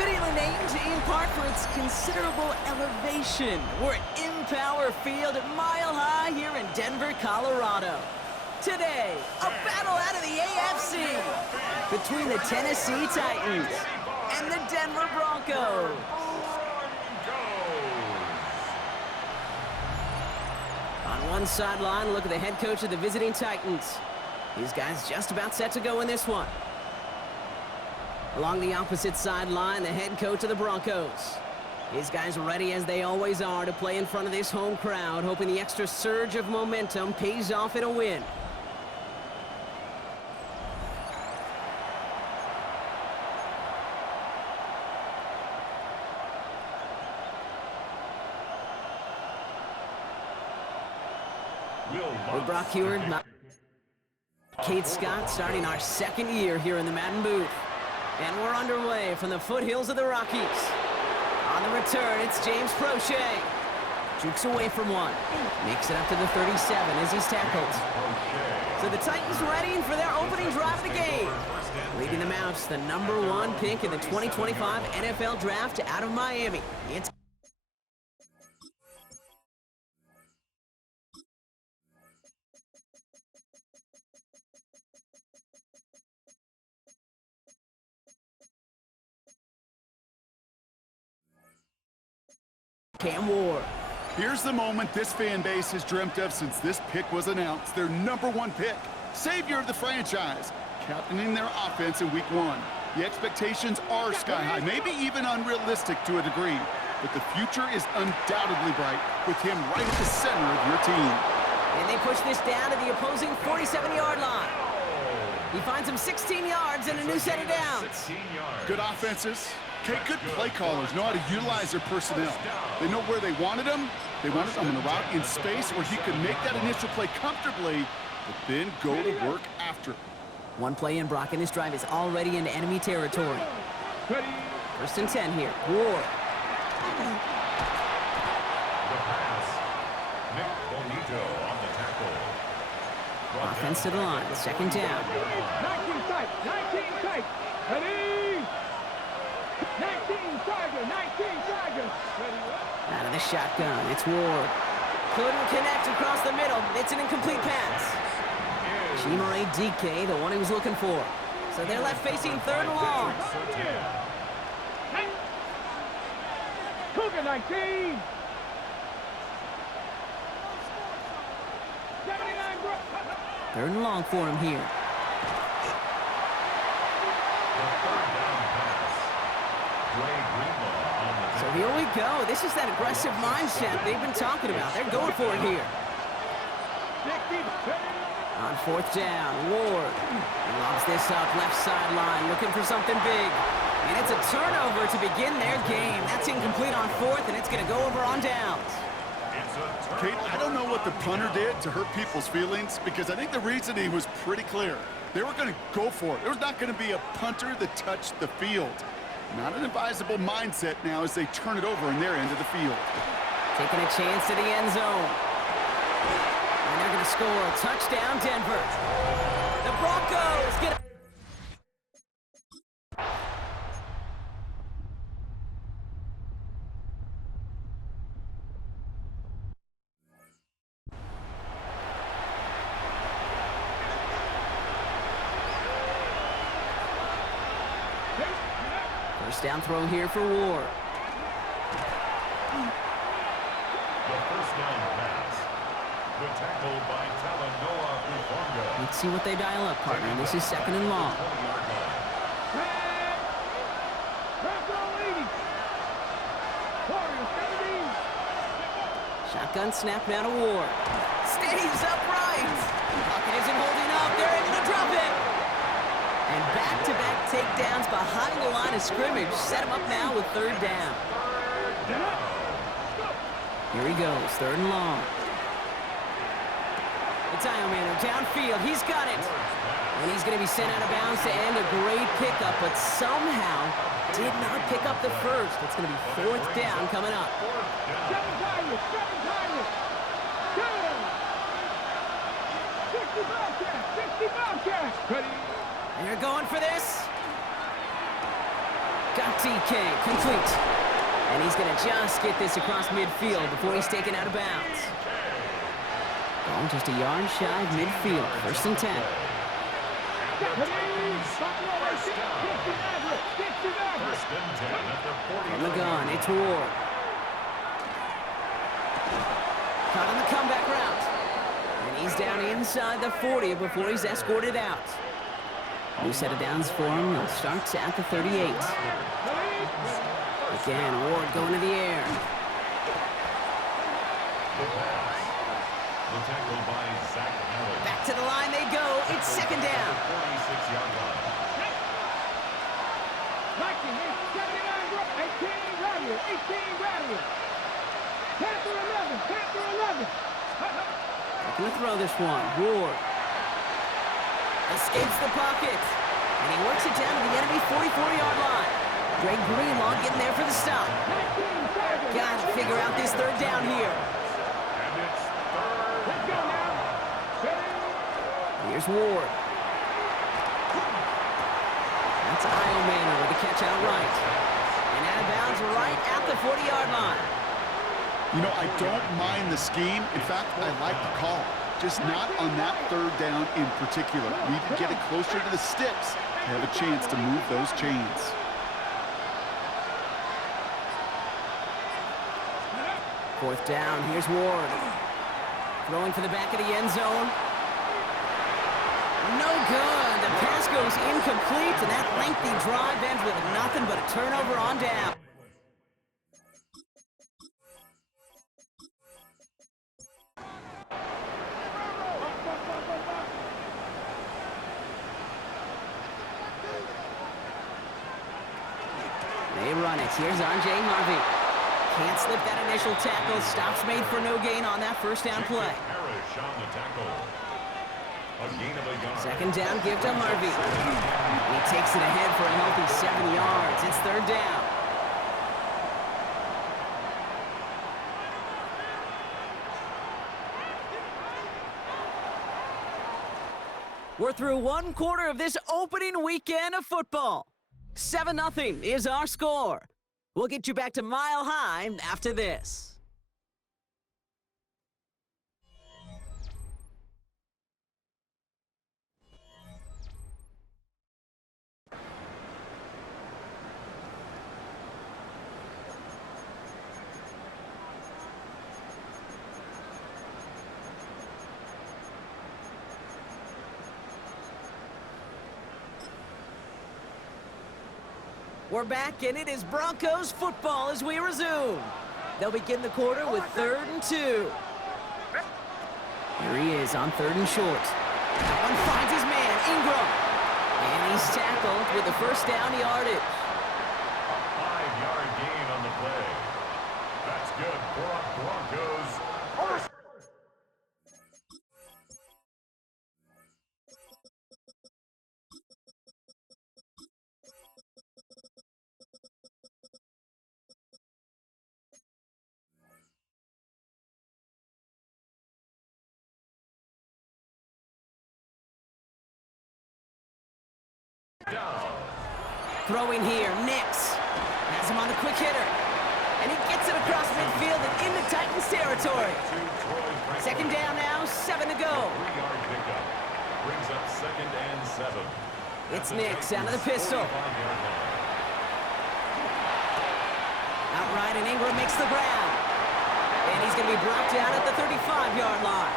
fittingly named in part for its considerable elevation. We're at Empower Field at Mile High here in Denver, Colorado. Today, a battle out of the AFC between the Tennessee Titans and the Denver Broncos. On one sideline, look at the head coach of the visiting Titans. These guys just about set to go in this one. Along the opposite sideline, the head coach of the Broncos. These guys ready as they always are to play in front of this home crowd, hoping the extra surge of momentum pays off in a win. With Brock Heward, Kate Scott starting our second year here in the Madden booth. And we're underway from the foothills of the Rockies. On the return, it's James Prochet. Jukes away from one. Makes it up to the 37 as he's tackled. So the Titans ready for their opening drive of the game. Leading them out, the #1 pick in the 2025 NFL Draft out of Miami. It's Cam Ward. Here's the moment this fan base has dreamt of since this pick was announced. Their #1 pick, savior of the franchise, captaining their offense in Week 1. The expectations are sky high, maybe even unrealistic to a degree, but the future is undoubtedly bright with him right at the center of your team. And they push this down to the opposing 47-yard line. He finds him 16 yards and a new set of downs. Good offenses. Okay, good play callers know how to utilize their personnel. They know where they wanted him. They wanted him in a route in space where he could make that initial play comfortably, but then go to work after. One play in, Brock, and this drive is already into enemy territory. 1st and 10 here. Ward. Offense to the line. 2nd down. 19 tight. 19 tight. Ready? 19 Tiger. 19 Tiger. Out of the shotgun, it's Ward. Couldn't connect across the middle. It's an incomplete pass. Chimere DK, the one he was looking for. So they're left facing 3rd and long. Cougar 19. 79 3rd and long for him here. So here we go. This is that aggressive mindset they've been talking about. They're going for it here. On 4th down, Ward lobs this up left sideline, looking for something big. And it's a turnover to begin their game. That's incomplete on 4th, and it's going to go over on downs. Kate, I don't know what the punter did to hurt people's feelings because I think the reasoning was pretty clear. They were going to go for it. There was not going to be a punter that touched the field. Not an advisable mindset now as they turn it over in their end of the field. Taking a chance to the end zone. And they're going to score a touchdown, Denver. The Broncos get a... First down throw here for Ward. The first down pass. The tackle by Talanoa Hufanga. Let's see what they dial up, partner. This is 2nd and long. Shotgun snap now to Ward. Stays upright. Pocket isn't holding up. They're able to drop it. And back-to-back takedowns behind the line of scrimmage. Set him up now with 3rd down. Here he goes, 3rd and long. It's Iomanno downfield. He's got it. And he's going to be sent out of bounds to end a great pickup, but somehow did not pick up the first. It's going to be 4th down coming up. 7 Tigers. 60 Bobcats. 60 Bobcats. Ready? And they're going for this. Got DK, complete. And he's going to just get this across midfield before he's taken out of bounds. Ball just a yard shy of midfield, 1st and 10. From the gun, it's Ward. Caught on the comeback route. And he's down inside the 40 before he's escorted out. New set of downs for him. He'll start at the 38. Again, Ward going to the air. Back to the line they go. It's 2nd down. 46-yard line. 18 Radius. Panther 11. Looking to throw this one. Ward. Escapes the pocket. And he works it down to the enemy 44-yard line. Greg Greenlaw getting there for the stop. Got to figure out this 3rd down here. And it's 3rd. Let's go now. Here's Ward. That's Iomanor with the catch outright. And out of bounds right at the 40-yard line. You know, I don't mind the scheme. In fact, I like the call. Just not on that 3rd down in particular. We need to get it closer to the sticks to have a chance to move those chains. Fourth down, here's Ward. Throwing for the back of the end zone. No good. The pass goes incomplete, and that lengthy drive ends with nothing but a turnover on down. They run it. Here's R.J. Harvey. Can't slip that initial tackle. Stops made for no gain on that 1st down play. Parrish on the tackle. A gain of a yard. 2nd down, give to Harvey. And he takes it ahead for a healthy 7 yards. It's 3rd down. We're through 1 quarter of this opening weekend of football. 7-0 is our score. We'll get you back to Mile High after this. We're back, and it is Broncos football as we resume. They'll begin the quarter with 3rd and 2. Here he is on 3rd and short. That one finds his man, Ingram. And he's tackled with the 1st down yardage. A 5-yard gain on the play. That's good for a Broncos first. Throwing here, Nix. Has him on the quick hitter. And he gets it across midfield and into Titans territory. 2nd down now, 7 to go. 3-yard pickup. Brings up 2nd and 7. It's Nix out of the pistol. Outright, and Ingram makes the ground. And he's going to be brought down at the 35-yard line.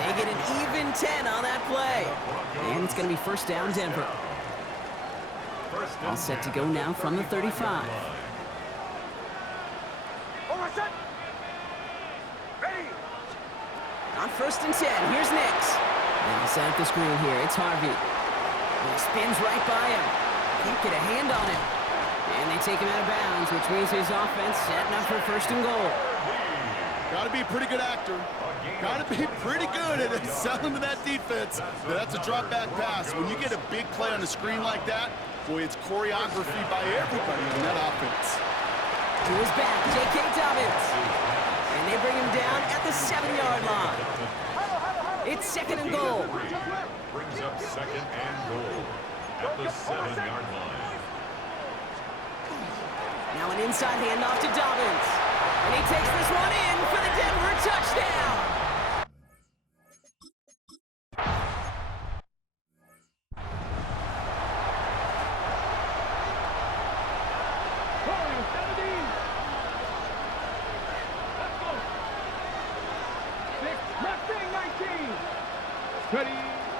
They get an even 10 on that play. And it's going to be 1st down Denver. All set to go now from the 35. On 1st and 10, here's Nix. And he's set up the screen here. It's Harvey. And he spins right by him. Can't get a hand on him. And they take him out of bounds, which means his offense setting up for 1st and goal. Got to be a pretty good actor. Got to be pretty good at selling to that defense. That's a drop back pass. When you get a big play on the screen like that, boy, it's choreography by everybody on that offense. To his back, J.K. Dobbins. And they bring him down at the 7-yard line. It's 2nd and goal. Brings up 2nd and goal at the 7-yard line. Now an inside handoff to Dobbins. And he takes this one in for the Denver touchdown.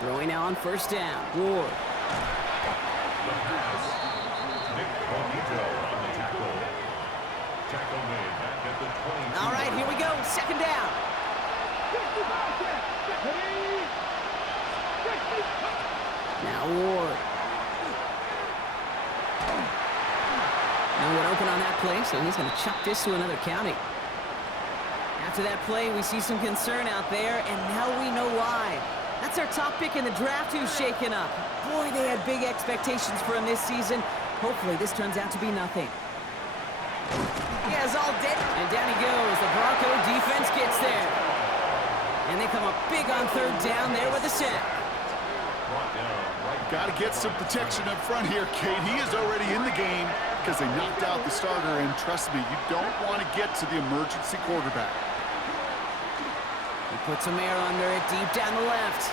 Throwing now on first down. Ward. The pass. Nick Bonito on the tackle. Tackle made back at the 22. All right, here we go. Second down. Now Ward. No one open on that play, so he's going to chuck this to another county. After that play, we see some concern out there, and now we know why. That's our top pick in the draft who's shaken up. Boy, they had big expectations for him this season. Hopefully this turns out to be nothing. He has all dead, and down he goes. The Bronco defense gets there. And they come up big on third down there with a sack. Got to get some protection up front here, Kate. He is already in the game because they knocked out the starter, and trust me, you don't want to get to the emergency quarterback. He puts some air under it deep down the left.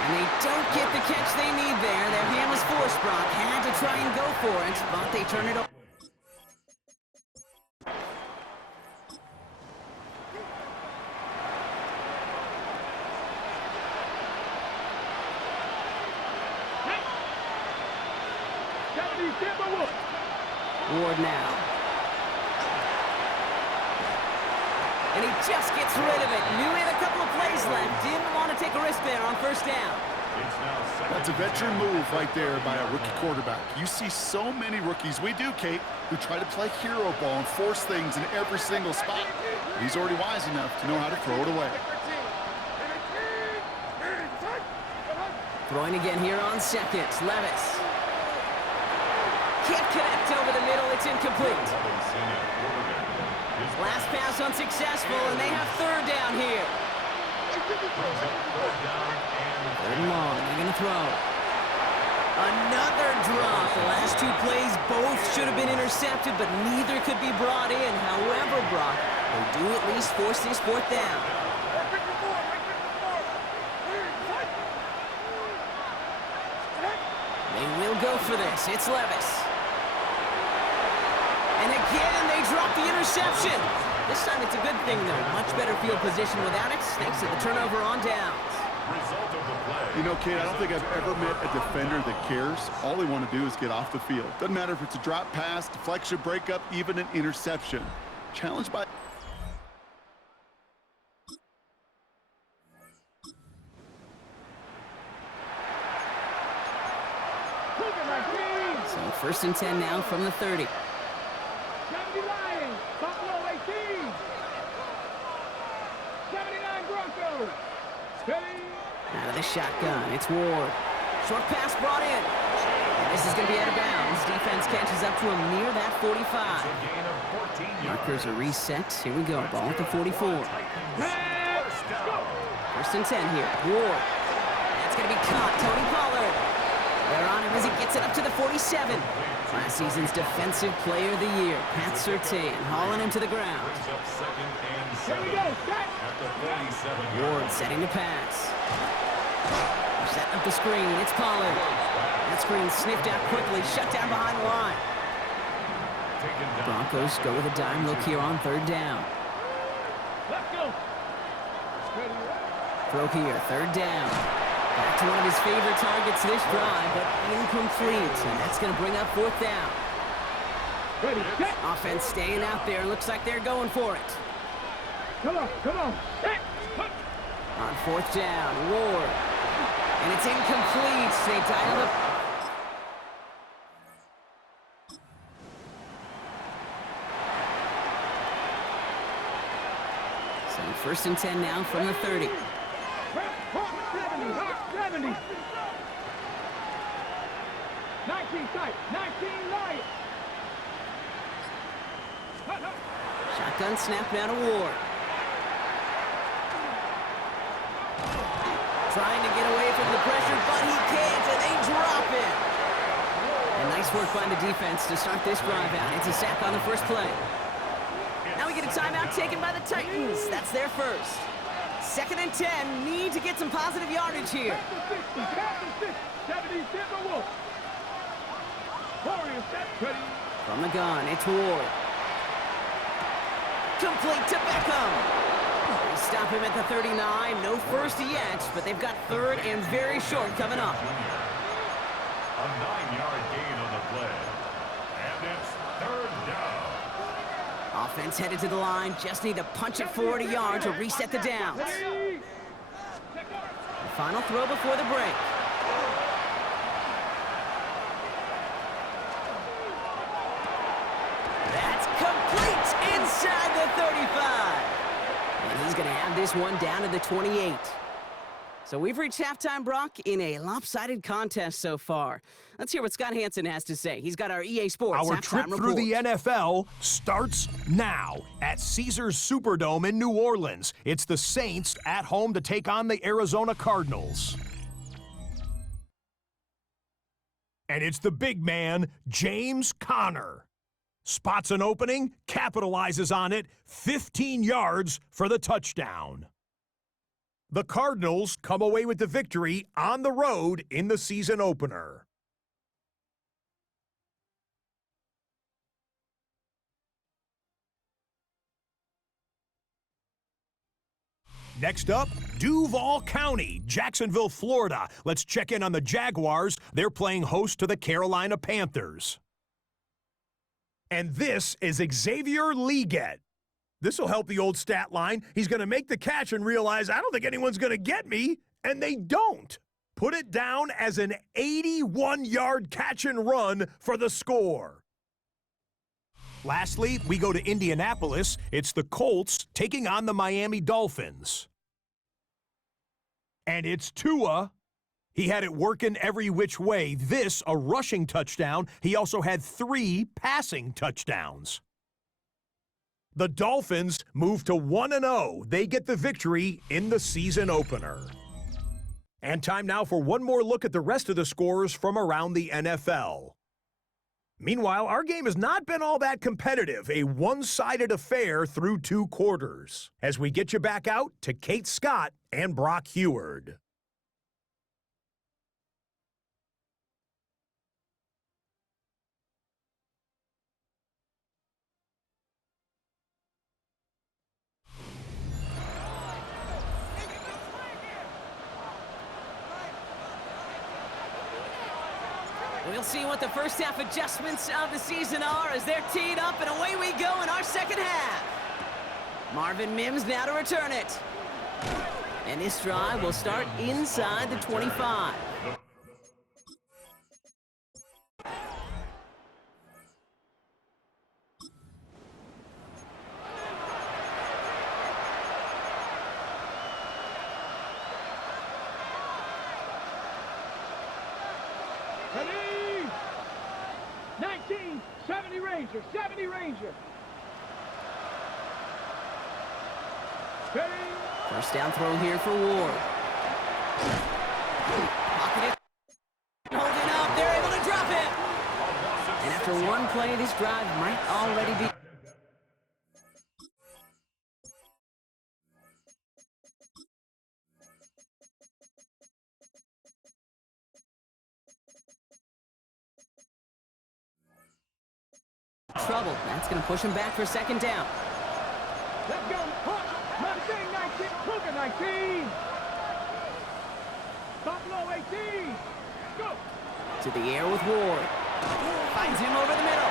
And they don't get the catch they need there. Their hand was forced, Brock. Had to try and go for it, but they turn it over. Ward now. And he just gets rid of it. Knew he had a couple of plays left. Didn't want to take a risk there on first down. That's a veteran move right there by a rookie quarterback. You see so many rookies, we do, Kate, who try to play hero ball and force things in every single spot. He's already wise enough to know how to throw it away. Throwing again here on second. Levis. Can't connect over the middle. It's incomplete. Last pass unsuccessful, and they have third down here. Third and long. They're going to throw. Another drop. The last two plays both should have been intercepted, but neither could be brought in. However, Brock, they do at least force this fourth down. They will go for this. It's Levis. And again, they drop the interception. This time it's a good thing, though. Much better field position without it, thanks to the turnover on downs. You know, Kate, I don't think I've ever met a defender that cares. All they want to do is get off the field. Doesn't matter if it's a drop pass, deflection, breakup, even an interception. Challenged by... So first and 10 now from the 30. Out of the shotgun, it's Ward. Short pass brought in. And this is going to be out of bounds. Defense catches up to him near that 45. Markers are reset. Here we go. Ball at the 44. First and 10 here. Ward. That's going to be caught. Tony Pollard. They're on him as he gets it up to the 47. Last season's Defensive Player of the Year, Pat Surtain, hauling him to the ground. Ward setting the pass. Setting up the screen. It's Pollard. That screen sniffed out quickly, shut down behind the line. Broncos go with a dime look here on third down. Throw here, third down. Back to one of his favorite targets this drive, but incomplete. And that's going to bring up fourth down. Offense staying out there. Looks like they're going for it. Come on. On fourth down, Ward. And it's incomplete. They dial up. So first and 10 now from the 30. 70. 19 tight. 19 light. Shotgun snap now to Ward. Trying to get away from the pressure, but he can't, and they drop it. A nice Nice work by the defense to start this drive out. It's a sack on the first play. Now we get a timeout taken by the Titans. That's their first. 2nd and 10. Need to get some positive yardage here. From the gun, it's Ward. Complete to Beckham. They stop him at the 39. No first yet, but they've got 3rd and very short coming up. A 9-yard gain on the play. And it's 3rd down. Offense headed to the line. Just need to punch it 40 yards to reset the downs. The final throw before the break. That's complete inside the 35. And he's going to have this one down to the 28. So we've reached halftime, Brock, in a lopsided contest so far. Let's hear what Scott Hansen has to say. He's got our EA Sports Our halftime trip report. through the NFL starts now at Caesars Superdome in New Orleans. It's the Saints at home to take on the Arizona Cardinals. And it's the big man, James Conner. Spots an opening, capitalizes on it, 15 yards for the touchdown. The Cardinals come away with the victory on the road in the season opener. Next up, Duval County, Jacksonville, Florida. Let's check in on the Jaguars. They're playing host to the Carolina Panthers. And this is Xavier Leggett. This will help the old stat line. He's going to make the catch and realize, I don't think anyone's going to get me, and they don't. Put it down as an 81-yard catch and run for the score. Lastly, we go to Indianapolis. It's the Colts taking on the Miami Dolphins. And it's Tua. He had it working every which way. This, a rushing touchdown. He also had 3 passing touchdowns. The Dolphins move to 1-0. They get the victory in the season opener. And time now for one more look at the rest of the scores from around the NFL. Meanwhile, our game has not been all that competitive, a one-sided affair through 2 quarters. As we get you back out to Kate Scott and Brock Heward. We'll see what the first half adjustments of the season are as they're teed up, and away we go in our second half. Marvin Mims now to return it. And this drive will start inside the 25. Ready? 19, 70 Ranger, 70 Ranger. Ready? First down throw here for Ward. Pocketed. Holding up. They're able to drop it. And after one play, this drive might already be... trouble. That's going to push him back for second down. Let's go. Mustang 19, Cougar 19. Buffalo 18. Go. To the air with Ward. Finds him over the middle.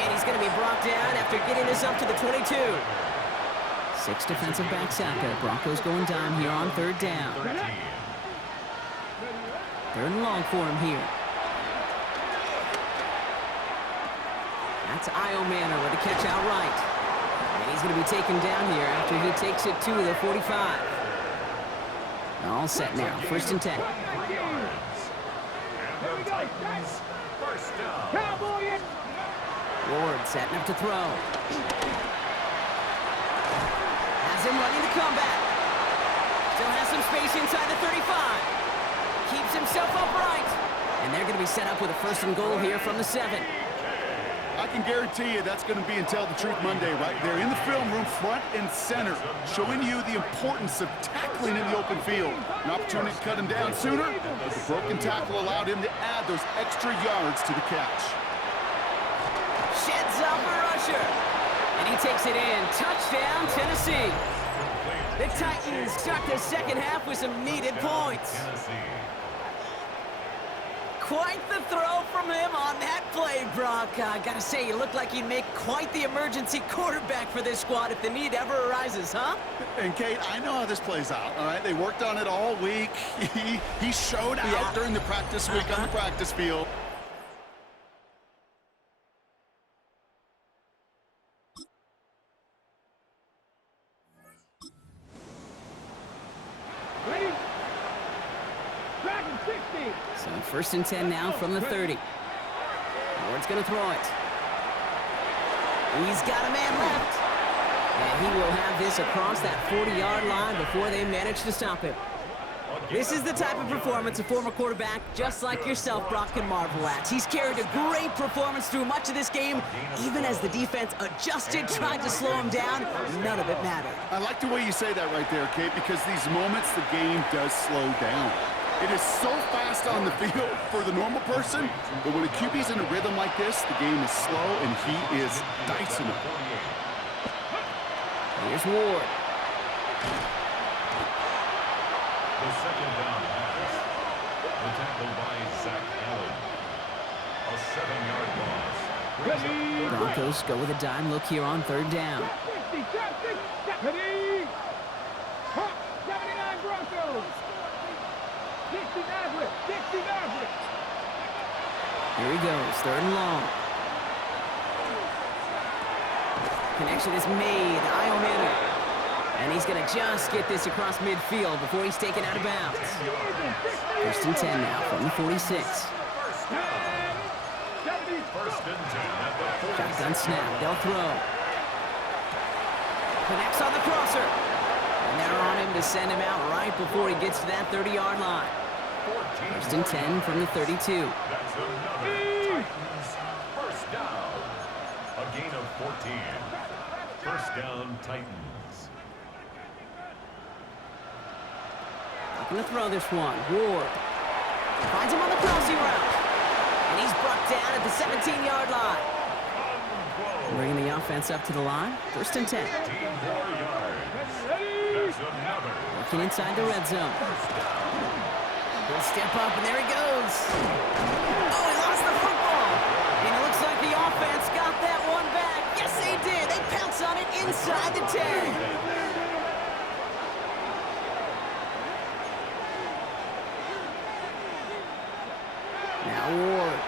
And he's going to be brought down after getting this up to the 22. 6 defensive backs out there. Broncos going dime here on 3rd down. 3rd and long for him here. That's Io Manor with a catch outright. And he's going to be taken down here after he takes it to the 45. All set now. 1st and 10. Here we go. Cowboy it. Ward setting up to throw. Has him running the comeback. Still has some space inside the 35. Keeps himself upright. And they're going to be set up with a 1st and goal here from the 7. I can guarantee you that's going to be in Tell the Truth Monday right there in the film room, front and center, showing you the importance of tackling in the open field. An opportunity to cut him down sooner, but the broken tackle allowed him to add those extra yards to the catch. Sheds off a rusher. And he takes it in. Touchdown, Tennessee. The Titans start the second half with some needed points. Quite the throw from him on that play, Brock. I gotta say, you look like you'd make quite the emergency quarterback for this squad if the need ever arises, huh? And Kate, I know how this plays out, all right? They worked on it all week. He showed out during the practice week on the practice field. Ready? Dragon 60. So 1st and 10 now from the 30. Ward's gonna throw it. He's got a man left. And he will have this across that 40-yard line before they manage to stop him. This is the type of performance a former quarterback just like yourself, Brock, can marvel at. He's carried a great performance through much of this game. Even as the defense adjusted, tried to slow him down, none of it mattered. I like the way you say that right there, Kate, because these moments the game does slow down. It is so fast on the field for the normal person, but when a QB's in a rhythm like this, the game is slow and he is dicing it. Here's Ward. The second down pass. The tackle by Zach Allen. A 7-yard loss. Broncos go with a dime look here on 3rd down. 60, 60, ready? Hawk, 79 Broncos. 60 Maverick, 60 Maverick. Here he goes, 3rd and long. Connection is made, Io Manor. And he's going to just get this across midfield before he's taken out of bounds. 1st and 10 now from the 46. Shotgun snap, they'll throw. Connects on the crosser. And they're on him to send him out right before he gets to that 30-yard line. 1st and 10 from the 32. That's another Titans first down. A gain of 14. First down, Titans. Looking to throw this one. Ward finds him on the crossing route. And he's brought down at the 17-yard line. Bringing the offense up to the line. 1st and 10. Working inside the red zone. He'll step up, and there he goes. Oh, he lost the football. And it looks like the offense got that one back. Yes, they did. They pounce on it inside the 10. Now Ward.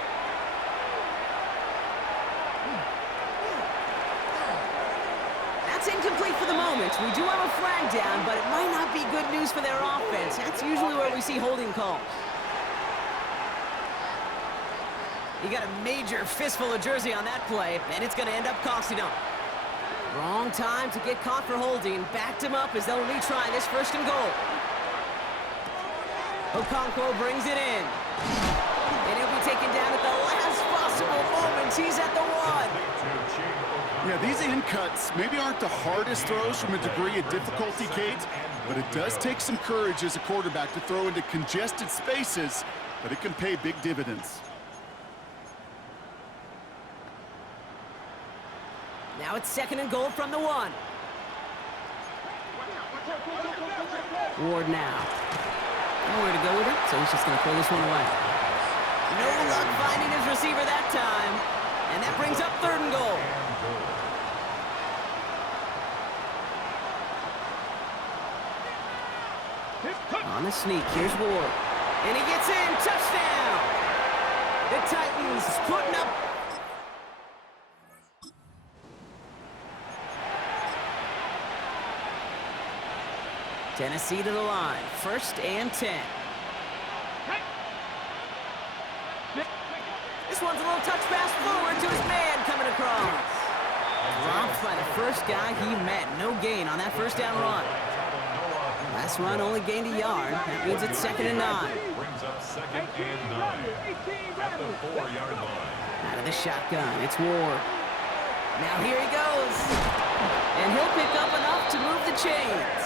That's incomplete for the moment. We do have a flag down, but it might not be good news for their offense. That's usually where we see holding calls. You got a major fistful of jersey on that play, and it's going to end up costing them. Wrong time to get caught for holding. Backed him up as they'll retry this 1st and goal. Okonkwo brings it in. And he'll be taken down at the last possible moment. He's at the 1. Yeah, these in cuts maybe aren't the hardest throws from a degree of difficulty, Kate, but it does take some courage as a quarterback to throw into congested spaces, but it can pay big dividends. Now it's 2nd and goal from the 1. Ward now. Nowhere to go with it, so he's just going to throw this one away. No luck finding his receiver that time. And that brings up 3rd and goal. On the sneak, here's Ward. And he gets in, touchdown! The Titans putting up... Tennessee to the line, 1st and 10. This one's a little touch pass forward to his man coming across. Dropped by the first guy he met. No gain on that 1st down run. Last run only gained a yard. That means it's 2nd and 9. Brings up 2nd and 9. 4-yard line. Out of the shotgun, it's Ward. Now here he goes. And he'll pick up enough to move the chains.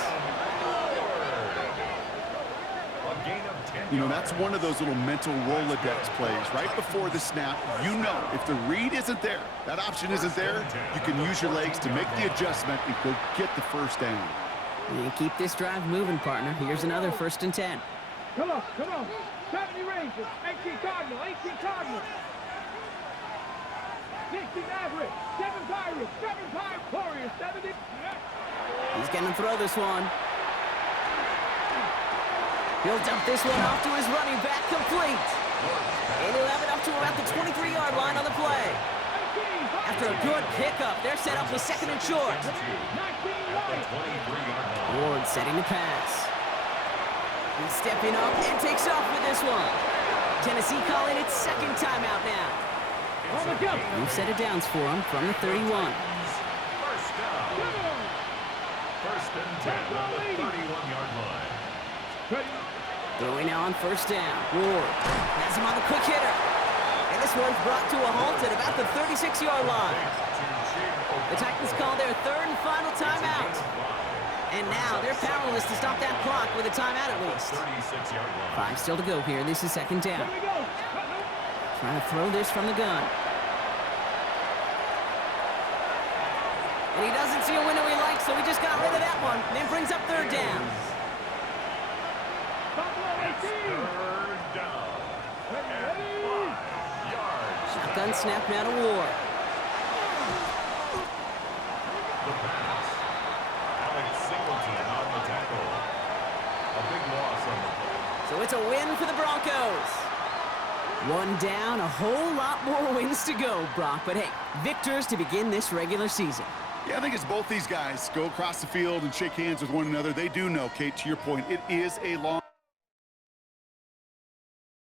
A gain of 10 You know, yards. that's one of those little mental Rolodex plays. Right before the snap, you know if the read isn't there, that option isn't there, you can use your legs to make the adjustment and go get the first down. And keep this drive moving, partner. Here's another 1st and 10. Come on, come on. 70 Rangers, 18 Cardinal, 18 Cardinal. 60 Maverick, 7 Pirates, 7 Pirates, Warriors, 70. He's going to throw this one. He'll dump this one off to his running back, complete. And he'll have it up to about the 23-yard line on the play. After a good pickup, they're set up with 2nd and short. Ward setting the pass. He's stepping up and takes off with this one. Tennessee calling its 2nd timeout now. New set of downs for him from the 31. First down. 1st and 10 on the 31-yard line. Throwing now on 1st down. Ward has him on the quick hitter. And this one's brought to a halt at about the 36-yard line. The Titans call their 3rd and final timeout. And now they're powerless to stop that clock with a timeout at least. 36-yard line. 5 still to go here. This is 2nd down. Trying to throw this from the gun. And he doesn't see a window he likes, so he just got rid of that one. Then brings up 3rd down. Third down. At 5 yards. Shotgun snap now to Ward. The pass. Alex Singleton on the tackle. A big loss on the play. So it's a win for the Broncos. 1 down, a whole lot more wins to go, Brock. But hey, victors to begin this regular season. Yeah, I think it's both these guys go across the field and shake hands with one another. They do know, Kate, to your point, it is a long